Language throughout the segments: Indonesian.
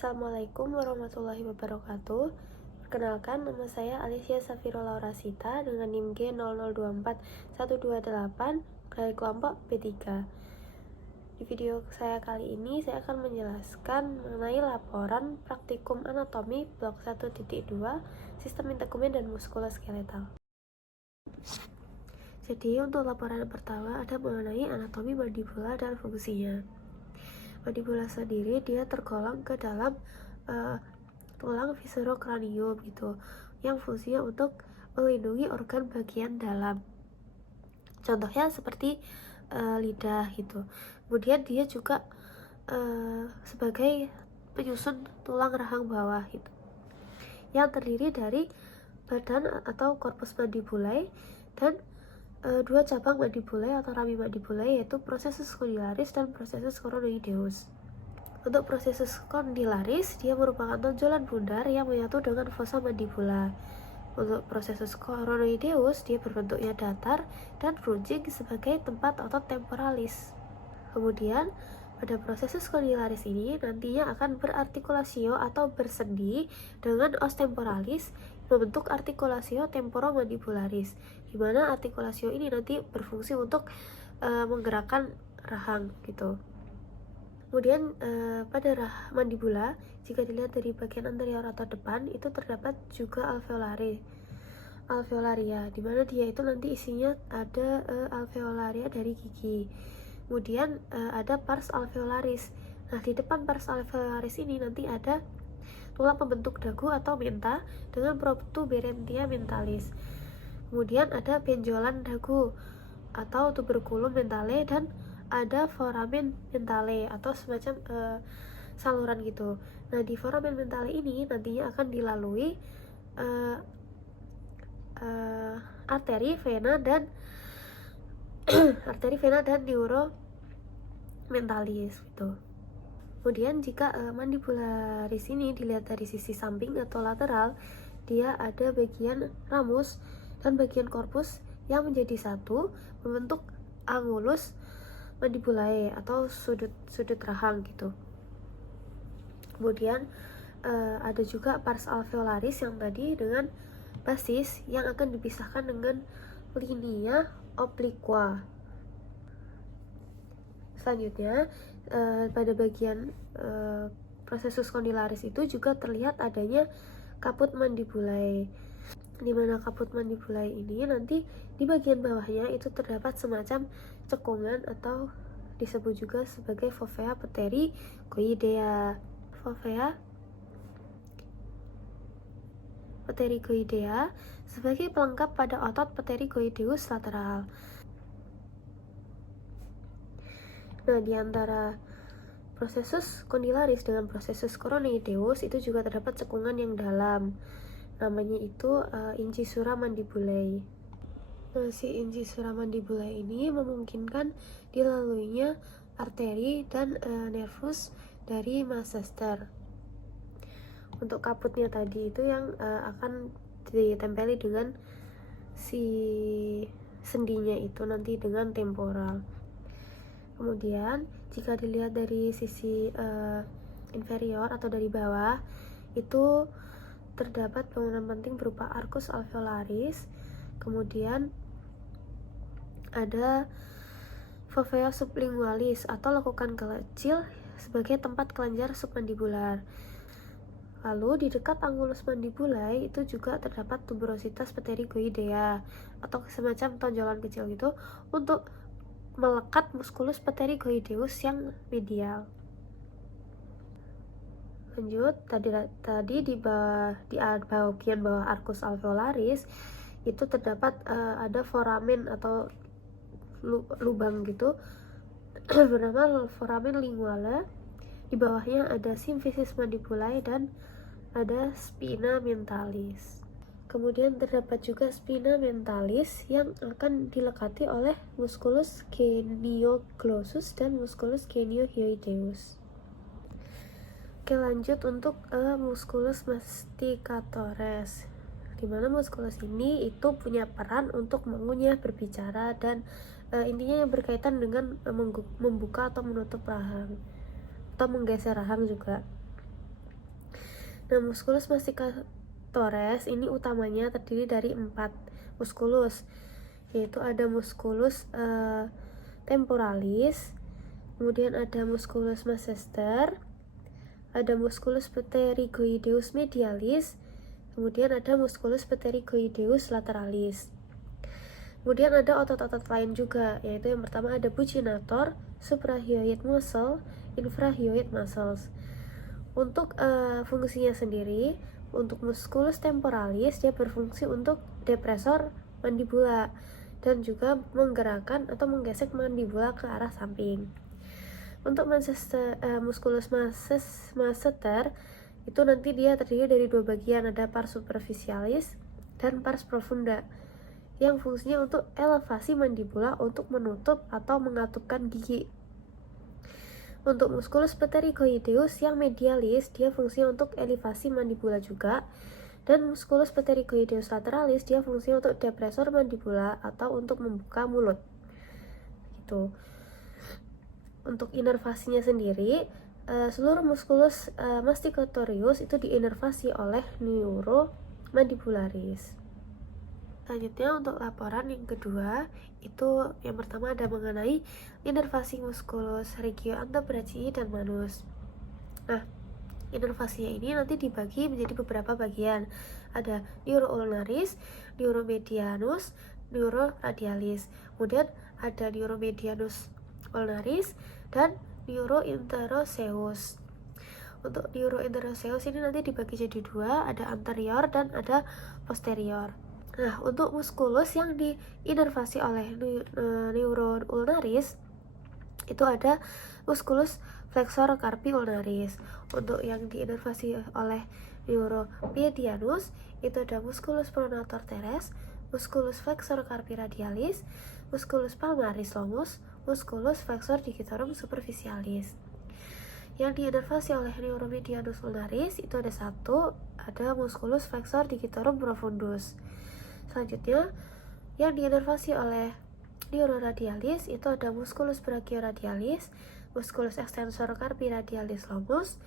Assalamualaikum warahmatullahi wabarakatuh. Perkenalkan, nama saya Alicia Safira Laurasita dengan NIM G00241228 dari kelompok B3. Di video saya kali ini, saya akan menjelaskan mengenai laporan praktikum anatomi blok 1.2 sistem integumen dan muskuloskeletal. Jadi, untuk laporan pertama ada mengenai anatomi mandibula dan fungsinya. Mandibula sendiri dia tergolong ke dalam tulang viserokranium gitu, yang fungsinya untuk melindungi organ bagian dalam. Contohnya seperti lidah gitu. Kemudian dia juga sebagai penyusun tulang rahang bawah gitu, yang terdiri dari badan atau korpus mandibulae dan dua cabang mandibulae atau rami mandibulae, yaitu processus condylaris dan processus coronoideus. Untuk processus condylaris, dia merupakan tonjolan bundar yang menyatu dengan fossa mandibula. Untuk processus coronoideus, dia berbentuknya datar dan runcing sebagai tempat otot temporalis. Kemudian, pada processus condylaris ini nantinya akan berartikulasio atau bersendi dengan os temporalis membentuk artikulasio temporomandibularis, di mana artikulasio ini nanti berfungsi untuk menggerakkan rahang gitu. Kemudian pada mandibula, jika dilihat dari bagian anterior atau depan, itu terdapat juga alveolaria, di mana dia itu nanti isinya ada alveolaria dari gigi. Kemudian ada pars alveolaris. Nah, di depan pars alveolaris ini nanti ada tulang pembentuk dagu atau menta dengan protuberantia mentalis. Kemudian ada benjolan dagu atau tuberculum mentale, dan ada foramen mentale atau semacam saluran gitu. Nah, di foramen mentale ini nantinya akan dilalui arteri, vena dan neuromentalis gitu. Kemudian jika mandibularis ini dilihat dari sisi samping atau lateral, dia ada bagian ramus dan bagian korpus yang menjadi satu membentuk angulus mandibulae atau sudut rahang gitu. Kemudian ada juga pars alveolaris yang tadi dengan basis yang akan dipisahkan dengan linea obliqua. Selanjutnya, pada bagian processus condylaris itu juga terlihat adanya caput mandibulae, di mana caput mandibulae ini nanti di bagian bawahnya itu terdapat semacam cekungan atau disebut juga sebagai fovea pterygoidea. Sebagai pelengkap pada otot pterygoideus lateral. Nah, di antara processus condylaris dengan processus coronoideus itu juga terdapat cekungan yang dalam. Namanya itu incisura mandibulae. Nah, si incisura mandibulae ini memungkinkan dilaluinya arteri dan nervus dari masseter. Untuk kaputnya tadi itu yang akan ditempeli dengan si sendinya itu nanti dengan temporal. Kemudian jika dilihat dari sisi inferior atau dari bawah, itu terdapat bangunan penting berupa arcus alveolaris. Kemudian ada fovea sublingualis atau lekukan kecil sebagai tempat kelenjar submandibular. Lalu di dekat angulus mandibulae itu juga terdapat tuberositas pterygoidea atau semacam tonjolan kecil gitu untuk melekat musculus pterygoideus yang medial. Lanjut, tadi di bagian bawah arcus alveolaris itu terdapat ada foramen atau lubang gitu bernama foramen linguale. Di bawahnya ada symphysis mandibulae dan ada spina mentalis. Kemudian terdapat juga spina mentalis yang akan dilekati oleh musculus genioglossus dan musculus geniohyoideus. Oke, lanjut untuk musculus masticatores, di mana musculus ini itu punya peran untuk mengunyah, berbicara, dan intinya yang berkaitan dengan membuka atau menutup rahang atau menggeser rahang juga. Nah, musculus masticatores ini utamanya terdiri dari 4 musculus, yaitu ada musculus temporalis, kemudian ada musculus masseter, ada musculus pterygoideus medialis, kemudian ada musculus pterygoideus lateralis. Kemudian ada otot-otot lain juga, yaitu yang pertama ada buccinator, suprahyoid muscle, infrahyoid muscles. Untuk fungsinya sendiri, untuk musculus temporalis dia berfungsi untuk depresor mandibula dan juga menggerakkan atau menggesek mandibula ke arah samping. Untuk musculus masseter itu nanti dia terdiri dari 2 bagian, ada pars superficialis dan pars profunda, yang fungsinya untuk elevasi mandibula untuk menutup atau mengatupkan gigi. Untuk musculus pterygoideus yang medialis dia fungsinya untuk elevasi mandibula juga, dan musculus pterygoideus lateralis dia fungsinya untuk depresor mandibula atau untuk membuka mulut. Gitu. Untuk inervasinya sendiri, seluruh musculus masticatorius itu diinervasi oleh neuromandibularis. Selanjutnya untuk laporan yang kedua, itu yang pertama ada mengenai inervasi musculus regio antebrachii dan manus. Nah, inervasinya ini nanti dibagi menjadi beberapa bagian. Ada neuroulnaris, neuromedianus, neuroradialis. Kemudian ada neuromedianus ulnaris dan neurointeroseus. Untuk neurointeroseus ini nanti dibagi jadi 2, ada anterior dan ada posterior. Nah, untuk muskulus yang diinervasi oleh neuroulnaris itu ada muskulus flexor carpi ulnaris. Untuk yang diinervasi oleh neuromedianus itu ada muskulus pronator teres, muskulus flexor carpi radialis, muskulus palmaris longus, muskulus flexor digitorum superficialis. Yang diinervasi oleh neuromedianus ulnaris itu ada 1, ada muskulus flexor digitorum profundus. Selanjutnya, yang diinervasi oleh neuroradialis itu ada musculus brachioradialis, musculus extensor carpi radialis longus,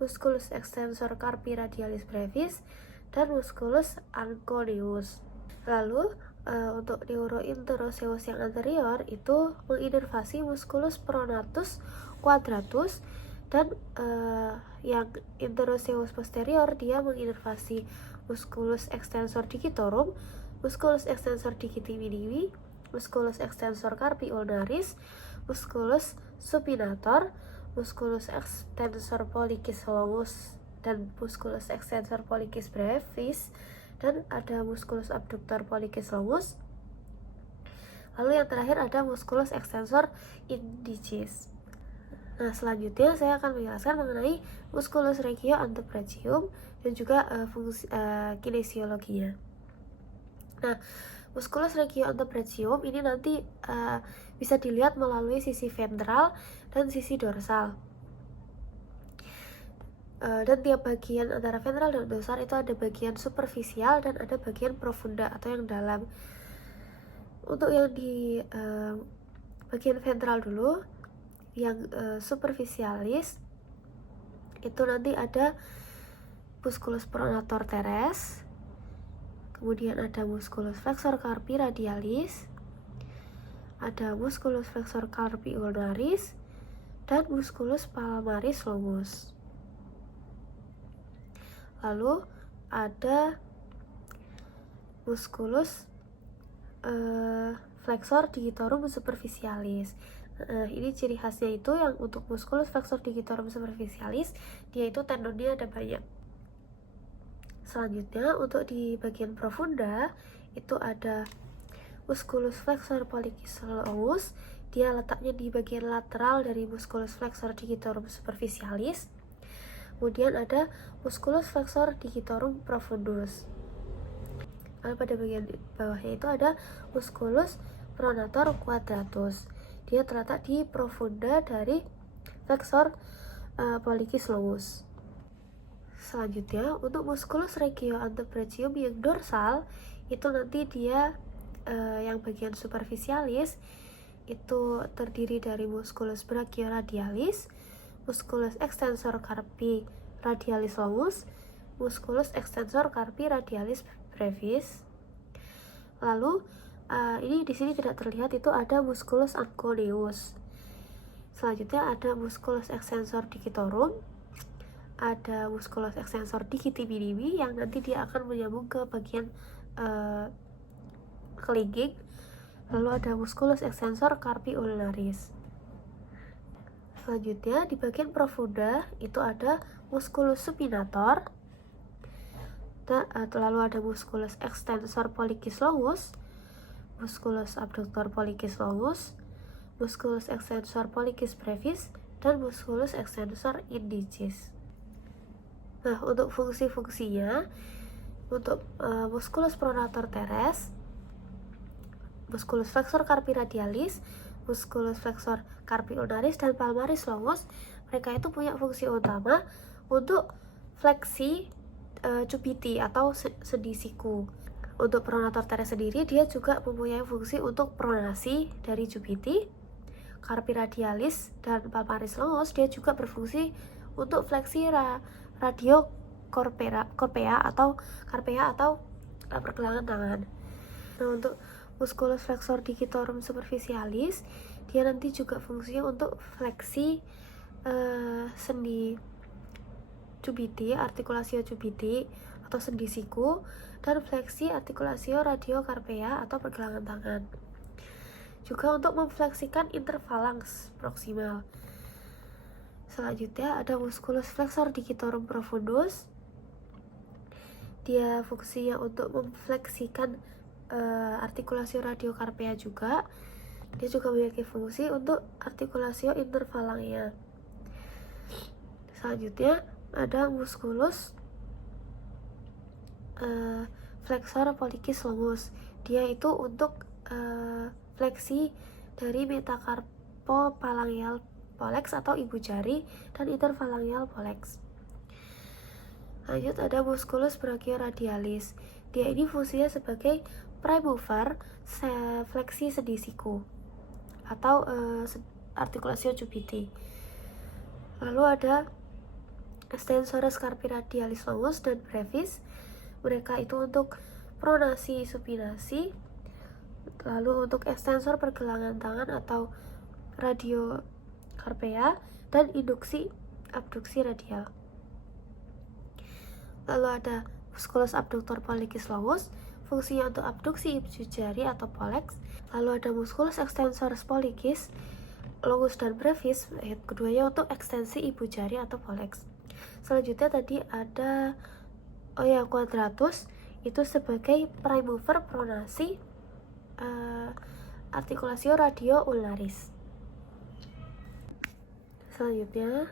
musculus extensor carpi radialis brevis, dan musculus anconeus. Lalu, untuk neurointeroseus yang anterior itu menginervasi musculus pronatus quadratus, dan yang interoseus posterior dia menginervasi musculus extensor digitorum, musculus extensor digiti minimi, musculus extensor carpi ulnaris, musculus supinator, musculus extensor pollicis longus, dan musculus extensor pollicis brevis, dan ada musculus abductor pollicis longus. Lalu yang terakhir ada musculus extensor indicis. Nah, selanjutnya saya akan menjelaskan mengenai musculus regio antebrachium dan juga kinesiologinya. Nah, musculus regio antebrachium ini nanti bisa dilihat melalui sisi ventral dan sisi dorsal. Dan tiap bagian antara ventral dan dorsal itu ada bagian superficial dan ada bagian profunda atau yang dalam. Untuk yang di bagian ventral dulu, yang superficialis itu nanti ada musculus pronator teres, kemudian ada musculus flexor carpi radialis, ada musculus flexor carpi ulnaris, dan musculus palmaris longus. Lalu ada musculus flexor digitorum superficialis. Ini ciri khasnya itu yang untuk musculus flexor digitorum superficialis, dia itu tendonnya ada banyak. Selanjutnya untuk di bagian profunda itu ada musculus flexor pollicis longus, dia letaknya di bagian lateral dari musculus flexor digitorum superficialis. Kemudian ada musculus flexor digitorum profundus. Lalu pada bagian bawahnya itu ada musculus pronator quadratus, dia terletak di profunda dari flexor pollicis longus. Selanjutnya untuk musculus regio antebrachium yang dorsal itu nanti dia yang bagian superficialis itu terdiri dari musculus brachioradialis, musculus extensor carpi radialis longus, musculus extensor carpi radialis brevis. Lalu ini di sini tidak terlihat, itu ada musculus anconeus. Selanjutnya ada musculus extensor digitorum, ada musculus extensor digiti minimi yang nanti dia akan menyambung ke bagian kelingking. Lalu ada musculus extensor carpi ulnaris. Selanjutnya di bagian profunda itu ada musculus supinator, lalu ada musculus extensor pollicis longus, musculus abductor pollicis longus, musculus extensor pollicis brevis, dan musculus extensor indicis. Nah, untuk fungsi-fungsinya, untuk musculus pronator teres, musculus flexor carpi radialis, musculus flexor carpi ulnaris, dan palmaris longus, mereka itu punya fungsi utama untuk fleksi cubiti atau sendi siku. Untuk pronator teres sendiri, dia juga mempunyai fungsi untuk pronasi dari cubiti. Carpi radialis dan palmaris longus, dia juga berfungsi untuk fleksi radio corpea atau pergelangan tangan. Nah, untuk musculus flexor digitorum superficialis, dia nanti juga fungsinya untuk fleksi sendi cubiti, artikulasio cubiti atau sendi siku, dan fleksi artikulasio radiocarpea atau pergelangan tangan. Juga untuk memfleksikan interphalanx proximal. Selanjutnya ada musculus flexor digitorum profundus. Dia fungsinya untuk memfleksikan artikulasio radiocarpea juga. Dia juga memiliki fungsi untuk artikulasio interphalangnya. Selanjutnya ada musculus flexor pollicis longus. Dia itu untuk fleksi dari metacarpophalangeal pollex atau ibu jari dan interphalangeal pollex. Lanjut ada musculus brachioradialis. Dia ini fungsinya sebagai prime mover fleksi sendi siku atau artikulasio cubiti. Lalu ada extensores carpi radialis longus dan brevis. Mereka itu untuk pronasi supinasi. Lalu untuk extensor pergelangan tangan atau radiocarpea dan induksi abduksi radial. Lalu ada musculus abductor pollicis longus, fungsinya untuk abduksi ibu jari atau pollex. Lalu ada musculus extensor pollicis longus dan brevis, keduanya untuk ekstensi ibu jari atau pollex. Selanjutnya tadi ada quadratus, itu sebagai prime mover pronasi artikulasio radio ulnaris. Selanjutnya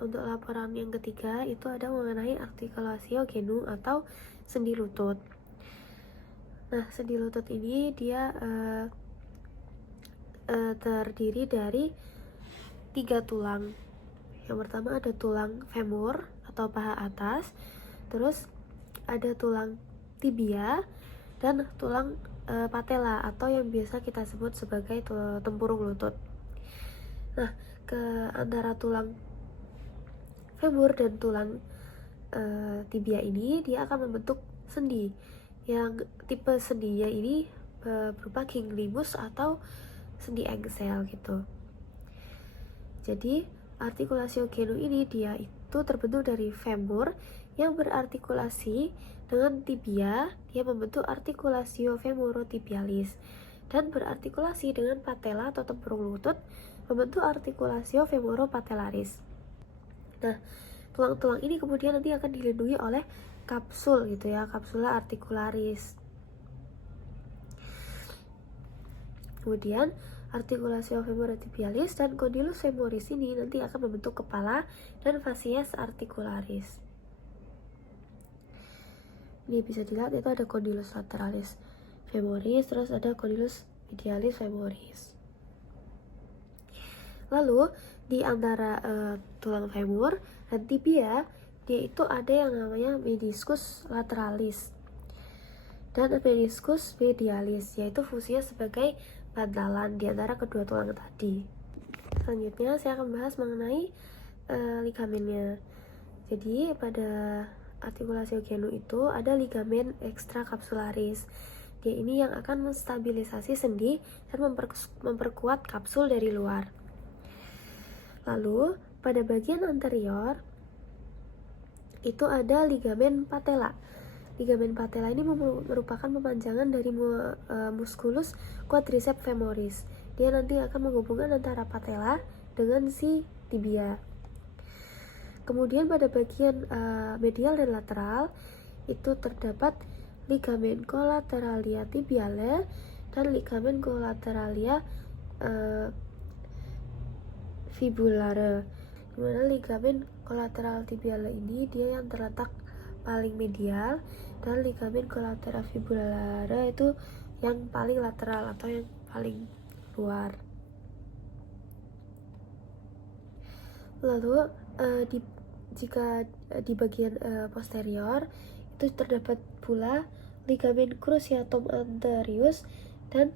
untuk laporan yang ketiga itu ada mengenai artikulasio genu atau sendi lutut. Nah, sendi lutut ini dia terdiri dari 3 tulang. Yang pertama ada tulang femur atau paha atas, terus ada tulang tibia dan tulang patella atau yang biasa kita sebut sebagai tempurung lutut. Nah, ke antara tulang femur dan tulang tibia ini dia akan membentuk sendi. Yang tipe sendinya ini berupa ginglymus atau sendi engsel gitu. Jadi artikulasio genu ini dia itu terbentuk dari femur yang berartikulasi dengan tibia, dia membentuk artikulasio femorotibialis, dan berartikulasi dengan patella atau tempurung lutut membentuk artikulasio femoropatellaris. Nah, tulang-tulang ini kemudian nanti akan dilindungi oleh kapsul gitu ya, kapsula articularis. Kemudian artikulasio femorotibialis dan condylus femoris ini nanti akan membentuk kepala dan facies articularis. Ini bisa dilihat itu ada condylus lateralis femoris, terus ada condylus medialis femoris. Lalu di antara tulang femur dan tibia, dia itu ada yang namanya meniscus lateralis dan meniscus medialis, yaitu fungsinya sebagai bantalan di antara kedua tulang tadi. Selanjutnya saya akan bahas mengenai ligamennya. Jadi pada artikulasi genu itu ada ligamen ekstrakapsularis. Dia ini yang akan menstabilisasi sendi dan memperkuat kapsul dari luar. Lalu pada bagian anterior itu ada ligamen patella. Ligamen patella ini merupakan pemanjangan dari musculus quadriceps femoris. Dia nanti akan menghubungkan antara patella dengan si tibia. Kemudian pada bagian medial dan lateral itu terdapat ligamen colateralia tibiale dan ligamen colateralia fibulare. Dimana ligamen kolateral tibiale ini dia yang terletak paling medial dan ligamen kolateral fibulare itu yang paling lateral atau yang paling luar. Lalu jika di bagian posterior itu terdapat pula ligamen cruciatum anterius dan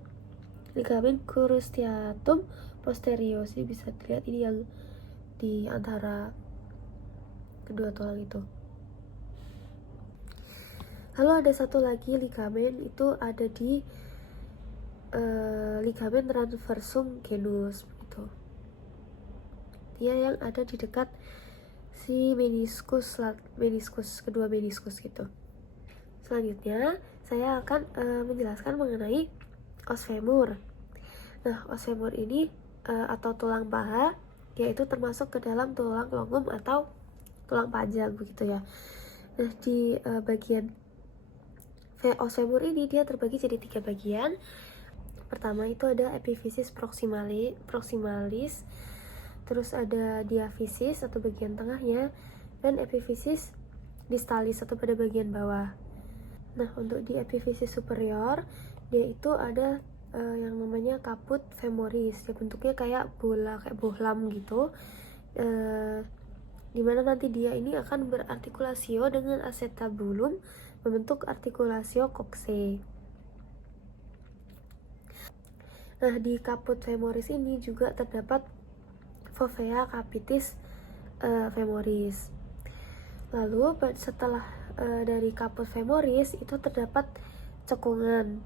ligamen cruciatum posterius. Ini bisa dilihat, ini yang di antara kedua tulang itu. Lalu ada satu lagi ligamen, itu ada di ligamen transversum genus gitu. Dia yang ada di dekat si meniskus kedua meniskus gitu. Selanjutnya saya akan menjelaskan mengenai os femur. Nah, os femur ini atau tulang paha, yaitu termasuk ke dalam tulang longum atau tulang panjang begitu ya. Nah, di bagian os femur ini dia terbagi jadi 3 bagian. Pertama itu ada epiphysis proximalis, terus ada diaphysis atau bagian tengahnya, dan epiphysis distalis atau pada bagian bawah. Nah, untuk di epiphysis superior dia itu ada yang namanya caput femoris. Dia bentuknya kayak bola, kayak bohlam gitu, dimana nanti dia ini akan berartikulasio dengan acetabulum membentuk artikulasio coxae. Nah, di caput femoris ini juga terdapat fovea capitis femoris. Lalu setelah dari caput femoris itu terdapat cekungan,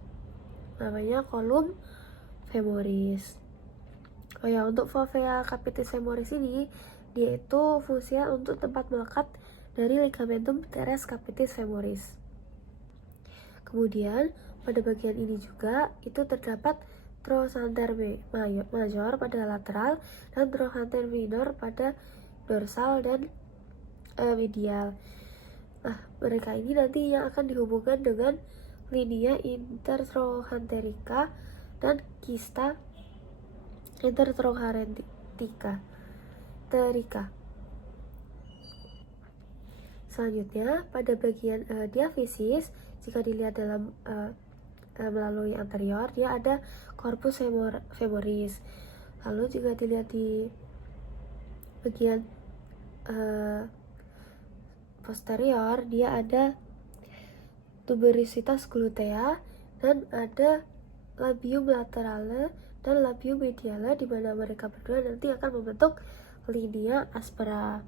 namanya column femoris. Oh ya, untuk fovea capitis femoris ini dia itu fungsinya untuk tempat melekat dari ligamentum teres capitis femoris. Kemudian pada bagian ini juga itu terdapat trochanter major pada lateral dan trochanter minor pada dorsal dan medial. Nah, mereka ini nanti yang akan dihubungkan dengan linea intertrochanterica dan kista intertrochanterica. Selanjutnya pada bagian diaphysis, jika dilihat dalam melalui anterior, dia ada corpus femoris. Lalu jika dilihat di bagian posterior, dia ada tuberositas glutea dan ada labium laterale dan labium mediale, di mana mereka berdua nanti akan membentuk linea aspera.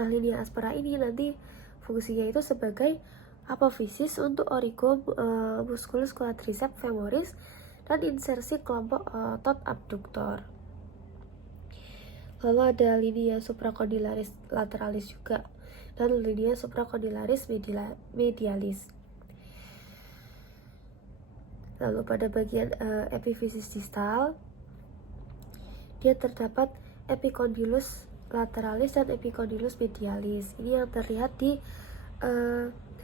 Nah, linea aspera ini nanti fungsinya itu sebagai apophysis untuk origo musculus quadriceps femoris dan insersi kelompok otot abduktor. Lalu ada linea supracondylaris lateralis juga dan linea supracondylaris medialis. Lalu pada bagian epiphysis distal dia terdapat epicondylus lateralis dan epicondylus medialis. Ini yang terlihat di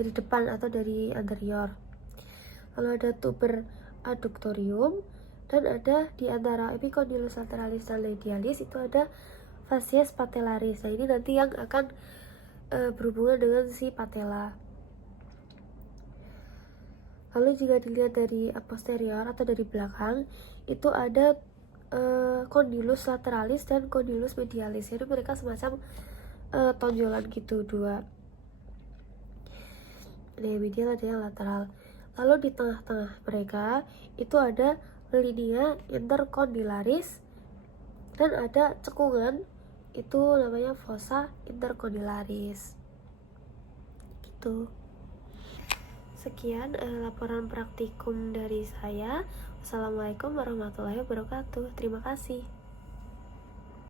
dari depan atau dari anterior. Lalu ada tuber adductorium dan ada di antara epicondylus lateralis dan medialis itu ada facies patellaris. Nah, ini nanti yang akan berhubungan dengan si patella. Lalu jika dilihat dari posterior atau dari belakang itu ada condylus lateralis dan condylus medialis. Jadi mereka semacam tonjolan gitu, dua. Ada yang medial, ada yang lateral. Lalu di tengah-tengah mereka itu ada linea intercondylaris dan ada cekungan, itu namanya fossa intercondylaris. wabarakatuh. Sekian laporan praktikum dari saya. Wassalamualaikum warahmatullahi wabarakatuh. Terima kasih.